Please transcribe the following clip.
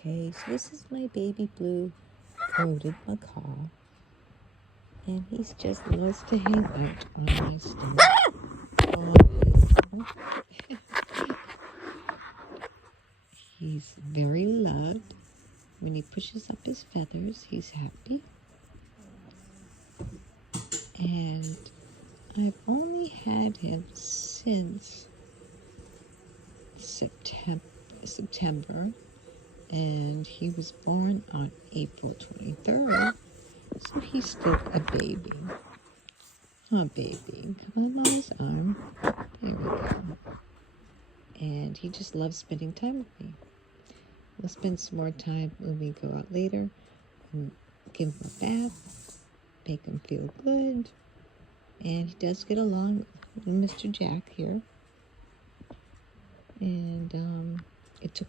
Okay, so this is my baby blue coated macaw, and he's just loves to hang out on my stomach. He's very loud. When he pushes up his feathers, he's happy. And I've only had him since September, and he was born on April 23rd, so he's still a baby. Oh, baby, come on Mama's arm. There we go. And he just loves spending time with me. We'll spend some more time when we go out later and give him a bath, make him feel good. And he does get along with Mr. Jack here. And it took a